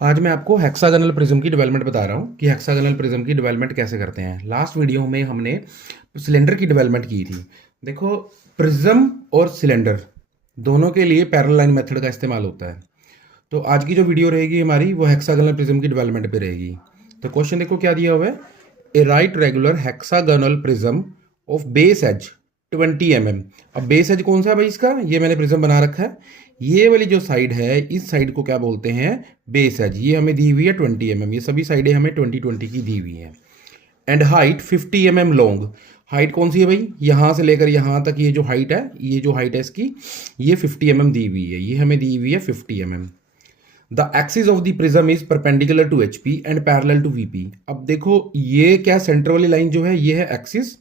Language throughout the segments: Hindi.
आज मैं आपको हेक्सागोनल प्रिज्म की डेवलपमेंट बता रहा हूँ कि हेक्सागोनल प्रिज्म की डेवलपमेंट कैसे करते हैं। लास्ट वीडियो में हमने सिलेंडर की डेवलपमेंट की थी। देखो, प्रिज्म और सिलेंडर दोनों के लिए पैरेलल लाइन मेथड का इस्तेमाल होता है। तो आज की जो वीडियो रहेगी हमारी वो हेक्सागोनल प्रिज्म की डेवलपमेंट पे रहेगी। तो क्वेश्चन देखो क्या दिया हुआ है। A right regular hexagonal prism of base edge 20 mm। अब बेस एज कौन सा है भाई इसका, ये मैंने प्रिज्म बना रखा है। ये वाली जो साइड है इस साइड को क्या बोलते हैं, बेस एज। ये हमें दी हुई है 20 mm, ये सभी साइडें हमें 20-20 की दी हुई हैं। And height 50 mm long. Height कौन सी है भाई, यहाँ से लेकर यहाँ तक ये जो हाइट है, ये जो हाइट है इसकी, ये 50 mm दी हुई है। ये हमें दी हुई है 50 mm। The axis of the prism is perpendicular to H P and parallel to VP. अब देखो ये क्या, सेंटर वाली लाइन जो है ये है एक्सिस,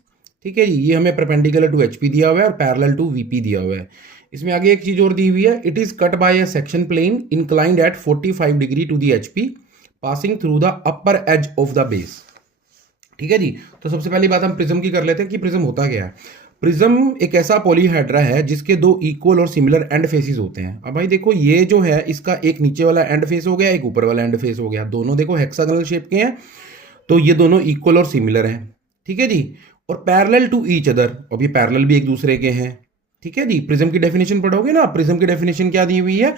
ठीक है जी। ये हमें परपेंडिकुलर टू एच पी दिया हुआ है और पैरेलल टू वीपी दिया हुआ है। इसमें आगे एक चीज और दी हुई है, it is cut by a section plane inclined at 45 degree to the H P passing through the upper edge of the base. ठीक है जी। तो सबसे पहली बात हम प्रिज्म की कर लेते हैं कि प्रिज्म होता क्या है। प्रिज्म एक ऐसा पॉलीहेड्रा है जिसके दो इक्वल और सिमिलर एंड फेसेस होते हैं। अब भाई देखो, ये जो है इसका एक नीचे वाला एंड फेस हो गया, एक ऊपर वाला एंड फेस हो गया। दोनों देखो हेक्सागोनल शेप के हैं, तो ये दोनों इक्वल और सिमिलर हैं। ठीक है जी। और पैरेलल टू ईच अदर, अब ये पैरेलल भी एक दूसरे के हैं। ठीक है जी। प्रिज्म की डेफिनेशन पढ़ोगे ना, प्रिज्म की डेफिनेशन क्या दी हुई है,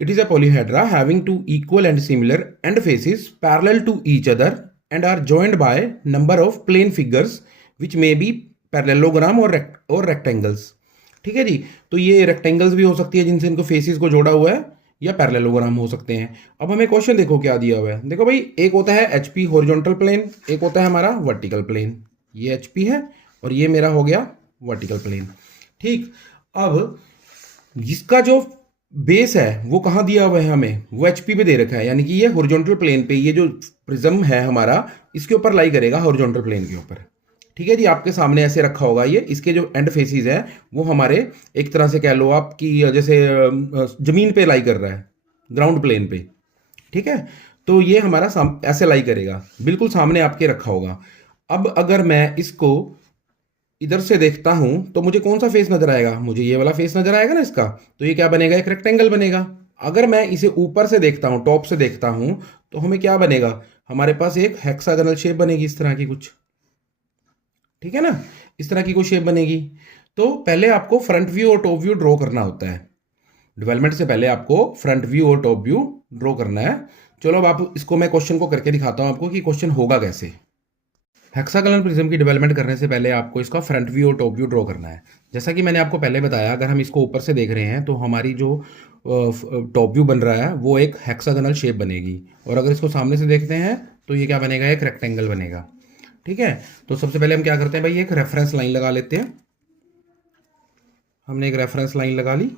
it is a polyhedra having two equal and similar end faces parallel to each other and are joined by number of plane figures which may be parallelogram और rectangles। ठीक है जी। तो ये रेक्टेंगल्स भी हो सकती है जिनसे इनको फेसिस को जोड़ा हुआ है, या पैरेललोग्राम हो सकते हैं। अब हमें क्वेश्चन देखो क्या दिया हुआ है। देखो भाई, एक होता है एचपी हॉरिजॉन्टल प्लेन, एक होता है हमारा वर्टिकल प्लेन। ये एचपी है और ये मेरा हो गया वर्टिकल प्लेन। ठीक। अब जिसका जो बेस है वो कहाँ दिया हुआ है हमें, वो एचपी पे दे रखा है, यानी कि ये हॉरिजॉन्टल प्लेन पे, ये जो प्रिज्म है हमारा इसके ऊपर लाई करेगा, हॉरिजॉन्टल प्लेन के ऊपर। ठीक है जी। आपके सामने ऐसे रखा होगा ये, इसके जो एंड फेसिस है वो हमारे एक तरह से कह लो आपकी जैसे जमीन पे लाई कर रहा है, ग्राउंड प्लेन पे। ठीक है। तो ये हमारा ऐसे लाई करेगा, बिल्कुल सामने आपके रखा होगा। अब अगर मैं इसको इधर से देखता हूं तो मुझे कौन सा फेस नजर आएगा, मुझे ये वाला फेस नजर आएगा ना इसका। तो ये क्या बनेगा, एक रेक्टेंगल बनेगा। अगर मैं इसे ऊपर से देखता हूं, टॉप से देखता हूं, तो हमें क्या बनेगा, हमारे पास एक हेक्सागोनल शेप बनेगी इस तरह की कुछ। ठीक है ना, इस तरह की कोई शेप बनेगी। तो पहले आपको फ्रंट व्यू और टॉप व्यू ड्रॉ करना होता है। डेवलपमेंट से पहले आपको फ्रंट व्यू और टॉप व्यू ड्रॉ करना है। चलो अब आप इसको, मैं क्वेश्चन को करके दिखाता हूं आपको कि क्वेश्चन होगा कैसे। हेक्सागोनल प्रिज्म की डेवलपमेंट करने से पहले आपको इसका फ्रंट व्यू और टॉप व्यू ड्रॉ करना है। जैसा कि मैंने आपको पहले बताया, अगर हम इसको ऊपर से देख रहे हैं तो हमारी जो टॉप व्यू बन रहा है वो एक हेक्सागोनल शेप बनेगी, और अगर इसको सामने से देखते हैं तो ये क्या बनेगा, एक रेक्टेंगल बनेगा। ठीक है। तो सबसे पहले हम क्या करते हैं भाई, एक रेफरेंस लाइन लगा लेते हैं। हमने एक रेफरेंस लाइन लगा ली,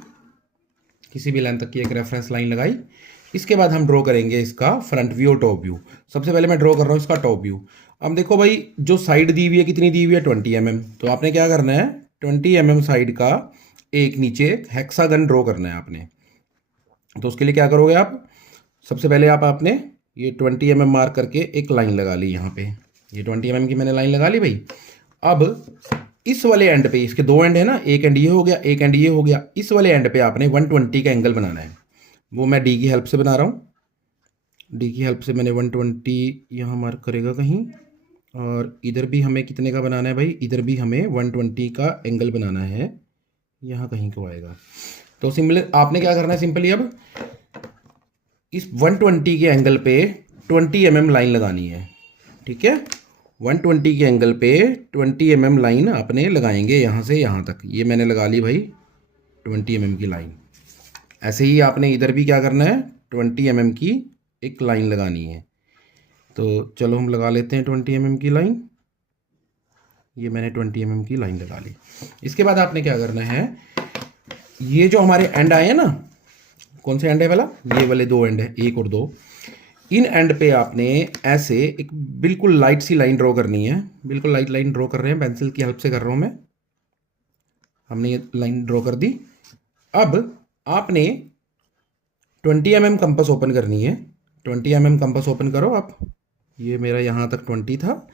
किसी भी लाइन तक की एक रेफरेंस लाइन लगाई। इसके बाद हम ड्रॉ करेंगे इसका फ्रंट व्यू और टॉप व्यू। सबसे पहले मैं ड्रॉ कर रहा हूँ इसका टॉप व्यू। अब देखो भाई, जो साइड दी हुई है कितनी दी हुई है, 20 mm। तो आपने क्या करना है, 20 mm साइड का एक नीचे हेक्सागन ड्रॉ करना है आपने। तो उसके लिए क्या करोगे आप, सबसे पहले आपने ये 20 mm मार्क करके एक लाइन लगा ली यहाँ पे। ये 20 mm की मैंने लाइन लगा ली भाई। अब इस वाले एंड पे, इसके दो एंड है ना, एक एंड ये हो गया, एक एंड ये हो गया। इस वाले एंड पे आपने 120 का एंगल बनाना है। वो मैं डी की हेल्प से बना रहा हूँ। डी की हेल्प से मैंने 120 यहाँ मार्क करेगा कहीं, और इधर भी हमें कितने का बनाना है भाई, इधर भी हमें 120 का एंगल बनाना है, यहाँ कहीं को आएगा। तो सिंपल आपने क्या करना है, सिंपली अब इस 120 के एंगल पे 20 mm लाइन लगानी है। ठीक है। 120 के एंगल पे 20 mm लाइन आपने लगाएंगे यहाँ से यहाँ तक। ये मैंने लगा ली भाई 20 mm की लाइन। ऐसे ही आपने इधर भी क्या करना है, 20 mm की एक लाइन लगानी है। तो चलो हम लगा लेते हैं 20 mm की लाइन। ये मैंने 20 mm की लाइन लगा ली। इसके बाद आपने क्या करना है, ये जो हमारे एंड आए हैं ना, कौन से एंड है वाला, ये वाले दो एंड है, एक और दो। इन एंड पे आपने ऐसे एक बिल्कुल लाइट सी लाइन ड्रॉ करनी है। बिल्कुल लाइट लाइन ड्रॉ कर रहे हैं, पेंसिल की हेल्प से कर रहा हूँ मैं। हमने ये लाइन ड्रॉ कर दी। अब आपने 20 mm कंपास ओपन करनी है। 20 mm कंपास ओपन करो आप। ये मेरा यहाँ तक 20 था।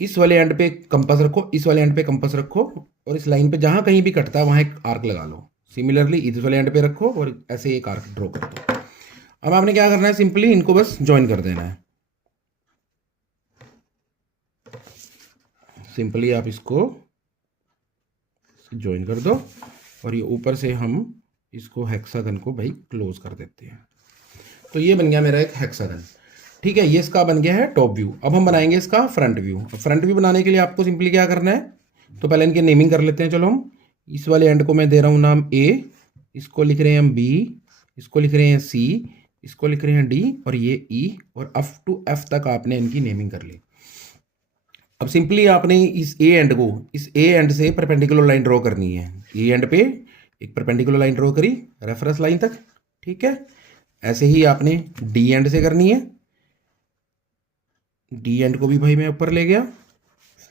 इस वाले एंड पे कंपास रखो, इस वाले एंड पे कंपास रखो, और इस लाइन पे जहाँ कहीं भी कटता है वहाँ एक आर्क लगा लो। सिमिलरली इस वाले एंड पे रखो और ऐसे एक आर्क ड्रॉ कर दो। अब आपने क्या करना है, सिंपली इनको बस ज्वाइन कर देना है। सिंपली आप इसको ज्वाइन कर दो और ये ऊपर से हम इसको हेक्सागन को भाई क्लोज कर देते हैं। तो ये बन गया मेरा एक हेक्सागन। ठीक है, ये इसका बन गया है टॉप व्यू। अब हम बनाएंगे इसका फ्रंट व्यू। फ्रंट व्यू बनाने के लिए आपको सिंपली क्या करना है, तो पहले इनके नेमिंग कर लेते हैं। चलो हम इस वाले एंड को मैं दे रहा हूँ नाम ए, इसको लिख रहे हैं हम बी, इसको लिख रहे हैं सी, इसको लिख रहे हैं डी और ये ई, और अप टू एफ तक आपने इनकी नेमिंग कर ली। अब सिंपली आपने इस ए एंड को, इस ए एंड से परपेंडिकुलर लाइन ड्रॉ करनी है। ए एंड पे एक परपेंडिकुलर लाइन ड्रॉ करी रेफरेंस लाइन तक। ठीक है, ऐसे ही आपने डी एंड से करनी है। डी एंड को भी भाई मैं ऊपर ले गया।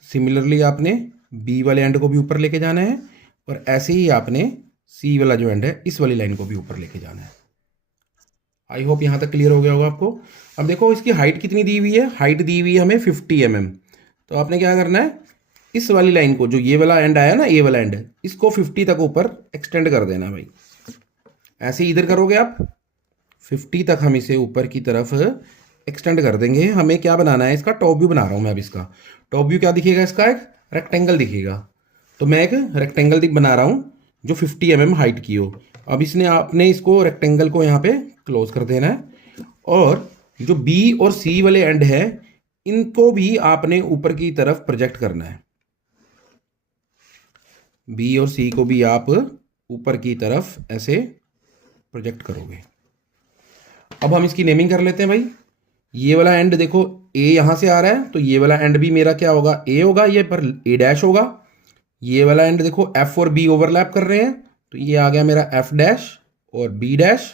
सिमिलरली आपने बी वाले एंड को भी ऊपर लेके जाना है, और ऐसे ही आपने सी वाला जो एंड है इस वाली लाइन को भी ऊपर लेके जाना है। आई होप यहाँ तक क्लियर हो गया होगा आपको। अब देखो इसकी हाइट कितनी दी हुई है, हाइट दी हुई है हमें 50 mm। तो आपने क्या करना है, इस वाली लाइन को, जो ये वाला एंड आया ना, ये वाला एंड, इसको 50 तक ऊपर एक्सटेंड कर देना भाई। ऐसे ही इधर करोगे आप 50 तक हम इसे ऊपर की तरफ एक्सटेंड कर देंगे। हमें क्या बनाना है, इसका टॉप व्यू बना रहा हूँ मैं अब। इसका टॉप व्यू क्या दिखेगा, इसका एक रेक्टेंगल दिखेगा। तो मैं एक रेक्टेंगल बना रहा हूँ जो 50 mm हाइट की हो। अब इसने आपने इसको रेक्टेंगल को यहाँ पे क्लोज कर देना है, और जो बी और सी वाले एंड है इनको भी आपने ऊपर की तरफ प्रोजेक्ट करना है। बी और सी को भी आप ऊपर की तरफ ऐसे प्रोजेक्ट करोगे। अब हम इसकी नेमिंग कर लेते हैं भाई। ये वाला एंड देखो ए यहां से आ रहा है, तो ये वाला एंड भी मेरा क्या होगा, ए होगा, ये पर ए डैश होगा। ये वाला एंड देखो एफ और बी ओवरलैप कर रहे हैं, तो ये आ गया मेरा एफ डैश और बी डैश।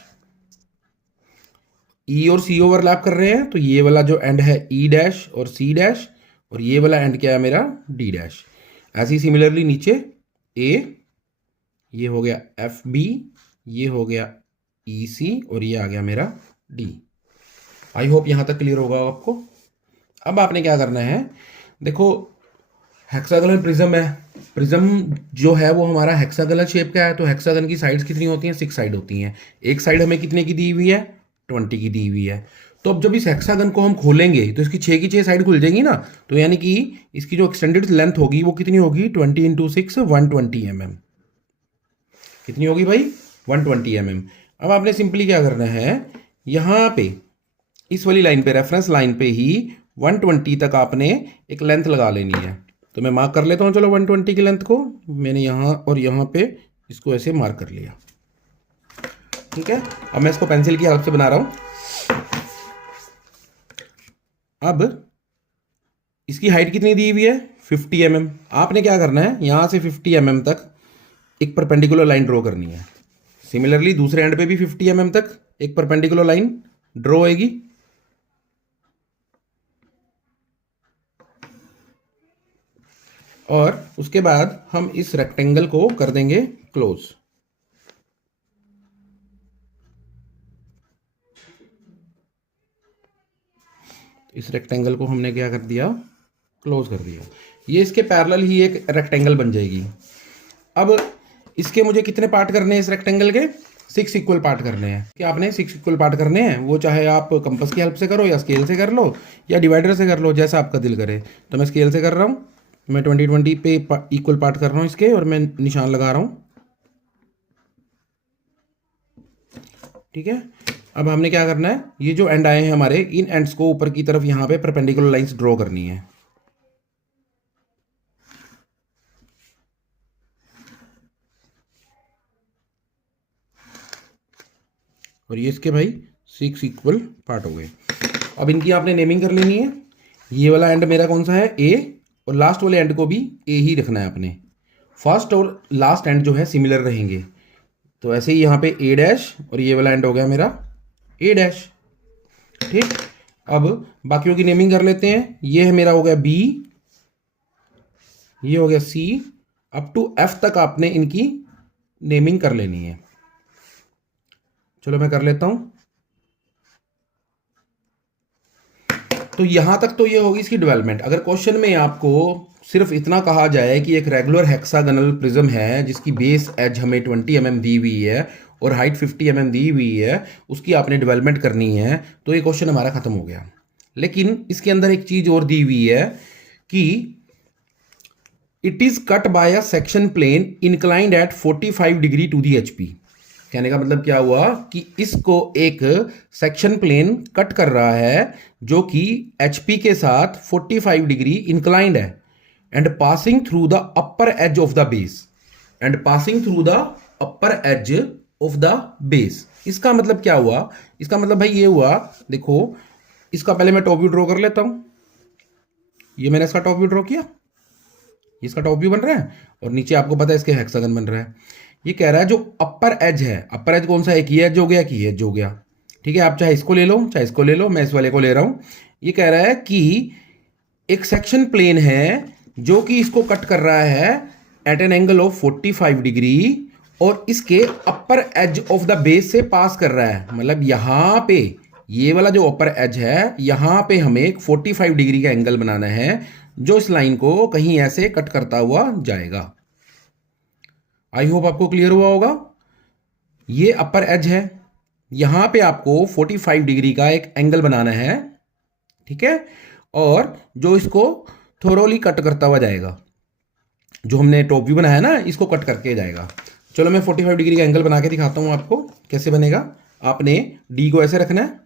ई और सी ओवरलैप कर रहे हैं, तो ये वाला जो एंड है ई डैश और सी डैश, और ये वाला एंड क्या है मेरा डी डैश। ऐसे ही सिमिलरली नीचे ए, ये हो गया एफ बी, ये हो गया ई सी, और ये आ गया मेरा डी। आई होप यहाँ तक क्लियर होगा आपको। अब आपने क्या करना है, देखो हेक्सागोनल प्रिज्म है। प्रिज्म जो है वो हमारा हेक्सागोनल शेप का है, तो हेक्सागन की साइड्स कितनी होती हैं, 6 साइड होती हैं। एक साइड हमें कितने की दी हुई है, 20 की दी हुई है। तो अब जब इस हेक्सागन को हम खोलेंगे तो इसकी 6 की 6 साइड खुल जाएंगी ना, तो यानी कि इसकी जो एक्सटेंडेड लेंथ होगी वो कितनी होगी, 20 × 6 120 mm। कितनी होगी भाई, 120 mm। अब आपने सिंपली क्या करना है, यहाँ पे इस वाली लाइन पे, रेफरेंस लाइन पे ही 120 तक आपने एक लेंथ लगा लेनी है। तो मैं मार्क कर लेता हूँ, चलो 120 की लेंथ को मैंने यहाँ और यहाँ पे इसको ऐसे मार्क कर लिया। ठीक है, अब मैं इसको पेंसिल की हेल्प से बना रहा हूँ। अब इसकी हाइट कितनी दी हुई है, 50 mm। आपने क्या करना है, यहाँ से 50 mm तक एक परपेंडिकुलर लाइन ड्रॉ करनी है। सिमिलरली दूसरे एंड पे भी 50 mm तक एक परपेंडिकुलर लाइन ड्रॉ होएगी। और उसके बाद हम इस रेक्टेंगल को कर देंगे क्लोज। इस रेक्टेंगल को हमने क्या कर दिया, क्लोज कर दिया। ये इसके पैरेलल ही एक रेक्टेंगल बन जाएगी। अब इसके मुझे कितने पार्ट करने हैं इस रेक्टेंगल के, 6 इक्वल पार्ट करने हैं। क्या आपने 6 इक्वल पार्ट करने हैं, वो चाहे आप कंपास की हेल्प से करो या स्केल से कर लो या डिवाइडर से कर लो, जैसा आपका दिल करे। तो मैं स्केल से कर रहा हूँ, मैं 20-20 पे इक्वल पार्ट कर रहा हूँ इसके, और मैं निशान लगा रहा हूँ। ठीक है, अब हमने क्या करना है, ये जो एंड आए हैं हमारे, इन एंड्स को ऊपर की तरफ यहाँ पे परपेंडिकुलर लाइंस ड्रॉ करनी है। और ये इसके भाई 6 इक्वल पार्ट हो गए। अब इनकी आपने नेमिंग कर लेनी है। ये वाला एंड मेरा कौन सा है, ए, और लास्ट वाले एंड को भी ए ही रखना है आपने। फर्स्ट और लास्ट एंड जो है सिमिलर रहेंगे, तो ऐसे ही यहाँ पे ए डैश, और ये वाला एंड हो गया मेरा ए डैश। ठीक, अब बाकियों की नेमिंग कर लेते हैं। ये है मेरा हो गया बी, ये हो गया सी, अप टू एफ तक आपने इनकी नेमिंग कर लेनी है। चलो मैं कर लेता हूं। तो यहां तक तो ये होगी इसकी डेवलपमेंट। अगर क्वेश्चन में आपको सिर्फ इतना कहा जाए कि एक रेगुलर हेक्सागोनल प्रिज्म है जिसकी बेस एज हमें 20 mm दी हुई है और हाइट 50 mm दी हुई है, उसकी आपने डेवलपमेंट करनी है, तो ये क्वेश्चन हमारा खत्म हो गया। लेकिन इसके अंदर एक चीज और दी हुई है कि it is cut by a section plane inclined at 45 degree to the HP. कहने का मतलब क्या हुआ कि इसको एक सेक्शन प्लेन कट कर रहा है जो कि एचपी के साथ 45 डिग्री इंक्लाइंड है, and passing through the upper edge of the base, and passing through the upper edge of the base. इसका मतलब क्या हुआ? इसका मतलब भाई ये हुआ, देखो इसका पहले मैं टॉप व्यू ड्रॉ कर लेता हूं। ये मैंने इसका टॉप व्यू ड्रॉ किया, इसका टॉप व्यू बन रहा है, और नीचे आपको पता है इसके हेक्सागन बन रहा है। ये कह रहा है जो अपर एज है, अपर एज कौन सा? एक ये एज हो गया कि ये एज हो गया, ठीक है। आप चाहे इसको ले लो चाहे इसको ले लो, मैं इस वाले को ले रहा हूं। ये कह रहा है कि एक सेक्शन प्लेन है जो कि इसको कट कर रहा है at an angle of 45 degree, और इसके upper edge of the base से पास कर रहा है। मतलब यहां पे ये वाला जो अपर एज है, यहां पे हमें एक 45 डिग्री का एंगल बनाना है जो इस लाइन को कहीं ऐसे कट करता हुआ जाएगा। आई होप आपको क्लियर हुआ होगा। ये अपर एज है, यहां पे आपको 45 डिग्री का एक एंगल बनाना है, ठीक है, और जो इसको थोरोली कट करता हुआ जाएगा, जो हमने टॉप व्यू बनाया ना, इसको कट करके जाएगा। चलो मैं 45 डिग्री का एंगल बना के दिखाता हूं आपको कैसे बनेगा। आपने डी को ऐसे रखना है,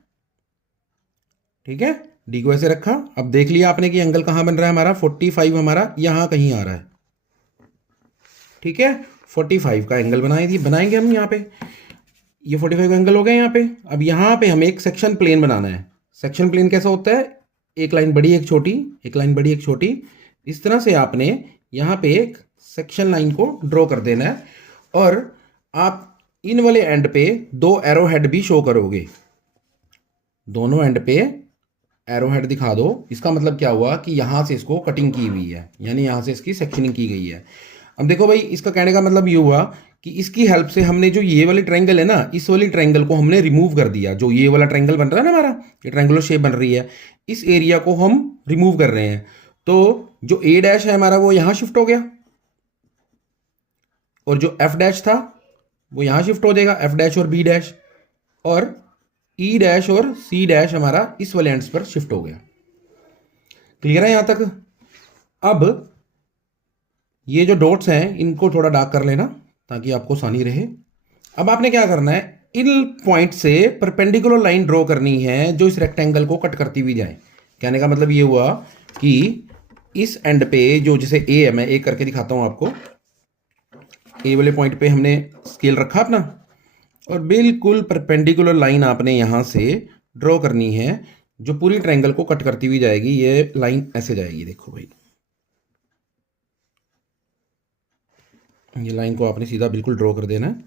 ठीक है, डी को ऐसे रखा। अब देख लिया आपने कि एंगल कहां बन रहा है हमारा, 45 हमारा यहां कहीं आ रहा है, ठीक है। 45 का एंगल बनाएंगे हम यहाँ पे। ये 45 का एंगल हो गया यहाँ पे। अब यहाँ पे हमें एक सेक्शन प्लेन बनाना है। सेक्शन प्लेन कैसा होता है? एक लाइन बड़ी एक छोटी, एक लाइन बड़ी एक छोटी, इस तरह से आपने यहाँ पे एक सेक्शन लाइन को ड्रॉ कर देना है, और आप इन वाले एंड पे दो एरो हेड भी शो करोगे। दोनों एंड पे एरो हेड दिखा दो। इसका मतलब क्या हुआ कि यहां से इसको कटिंग की हुई है, यानी यहां से इसकी सेक्शनिंग की गई है। अब देखो भाई, इसका कहने का मतलब ये हुआ कि इसकी हेल्प से हमने जो ये वाली ट्रायंगल है ना, इस वाली ट्रायंगल को हमने रिमूव कर दिया। जो ये वाला ट्रायंगल बन रहा है ना हमारा, ये ट्रायंगुलर शेप बन रही है, इस एरिया को हम रिमूव कर रहे हैं। तो जो ए डैश है हमारा वो यहां शिफ्ट हो गया, और जो एफ डैश था वो यहां शिफ्ट हो जाएगा, एफ डैश और बी डैश, और ई डैश और सी डैश हमारा इस वाले एंड्स पर शिफ्ट हो गया। क्लियर है यहां तक? अब ये जो डॉट्स हैं इनको थोड़ा डार्क कर लेना ताकि आपको आसानी रहे। अब आपने क्या करना है, इन पॉइंट से परपेंडिकुलर लाइन ड्रॉ करनी है जो इस रेक्टेंगल को कट करती हुई जाए। कहने का मतलब ये हुआ कि इस एंड पे जो जैसे ए है, मैं ए करके दिखाता हूं आपको। ए वाले पॉइंट पे हमने स्केल रखा अपना, और बिल्कुल परपेंडिकुलर लाइन आपने यहां से ड्रॉ करनी है जो पूरी ट्रायंगल को कट करती हुई जाएगी। ये लाइन ऐसे जाएगी, देखो भाई, ये लाइन को आपने सीधा बिल्कुल ड्रॉ कर देना है।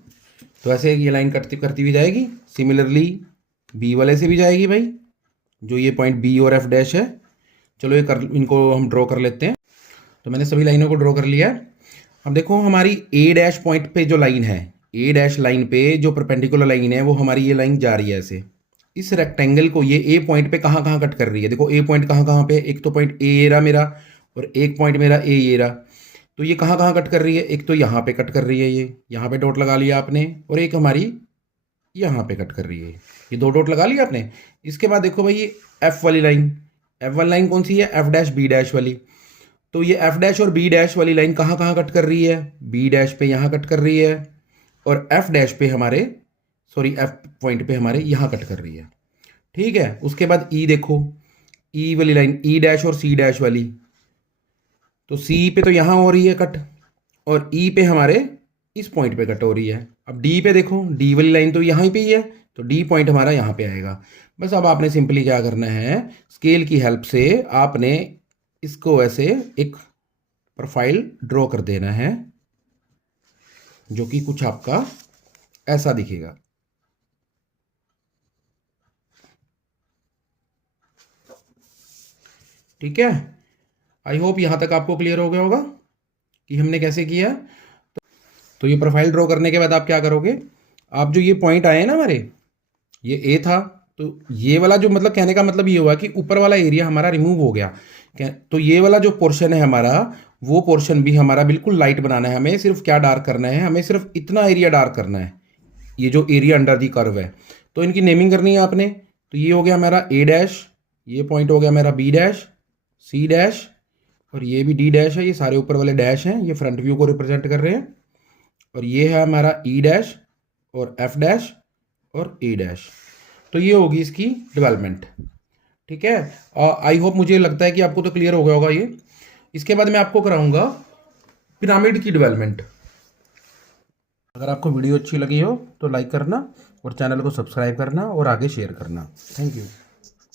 तो ऐसे ये लाइन करती हुई जाएगी। सिमिलरली बी वाले से भी जाएगी भाई, जो ये पॉइंट बी और एफ डैश है। चलो इनको हम ड्रॉ कर लेते हैं। तो मैंने सभी लाइनों को ड्रॉ कर लिया है। अब देखो हमारी ए डैश पॉइंट पे जो लाइन है, ए डैश लाइन पे जो परपेंडिकुलर लाइन है, वो हमारी ये लाइन जा रही है ऐसे। इस रेक्टेंगल को ये ए पॉइंट पे कहाँ कहाँ कट कर रही है? देखो ए पॉइंट कहाँ कहाँ पे, एक तो पॉइंट ए रहा मेरा, और एक पॉइंट मेरा ए ये रहा। तो ये कहाँ कहाँ कट कर रही है? एक तो यहाँ पे कट कर रही है, ये यहाँ पे डॉट लगा लिया आपने, और एक हमारी यहाँ पे कट कर रही है। ये दो डॉट लगा लिया आपने। इसके बाद देखो भाई ये एफ वाली लाइन, एफ वाली लाइन कौन सी है? एफ डैश बी डैश वाली। तो ये एफ डैश और बी डैश वाली लाइन कहाँ कहाँ कट कर रही है? बी डैश पे यहाँ कट कर रही है, और एफ डैश पे हमारे एफ पॉइंट पे हमारे यहाँ कट कर रही है, ठीक है। उसके बाद ई देखो, ई वाली लाइन, ई डैश और सी डैश वाली, तो सी पे तो यहाँ हो रही है कट, और ई पे हमारे इस पॉइंट पे कट हो रही है। अब डी पे देखो, डी वाली लाइन तो यहाँ पे ही है, तो डी पॉइंट हमारा यहाँ पे आएगा। बस अब आपने सिंपली क्या करना है, स्केल की हेल्प से आपने इसको ऐसे एक प्रोफाइल ड्रॉ कर देना है, जो कि कुछ आपका ऐसा दिखेगा। ठीक है, आई होप यहां तक आपको क्लियर हो गया होगा कि हमने कैसे किया। तो ये प्रोफाइल ड्रॉ करने के बाद आप क्या करोगे, आप जो ये पॉइंट आए ना हमारे, ये ए था, तो ये वाला जो मतलब कहने का मतलब ये हुआ कि ऊपर वाला एरिया हमारा रिमूव हो गया। तो ये वाला जो पोर्शन है हमारा, वो पोर्शन भी हमारा बिल्कुल लाइट बनाना है। हमें सिर्फ क्या डार्क करना है, हमें सिर्फ इतना एरिया डार्क करना है, ये जो एरिया अंडर दी कर्व है, तो इनकी नेमिंग करनी है आपने। तो ये हो गया मेरा ए डैश, ये पॉइंट हो गया मेरा बी डैश, सी डैश, और ये भी डी डैश है। ये सारे ऊपर वाले डैश हैं, ये फ्रंट व्यू को रिप्रेजेंट कर रहे हैं। और ये है हमारा ई डैश और एफ डैश और ए डैश। तो ये होगी इसकी डेवलपमेंट। ठीक है, आई होप, मुझे लगता है कि आपको तो क्लियर हो गया होगा ये। इसके बाद मैं आपको कराऊंगा पिरामिड की डेवलपमेंट। अगर आपको वीडियो अच्छी लगी हो तो लाइक करना और चैनल को सब्सक्राइब करना और आगे शेयर करना। Thank you.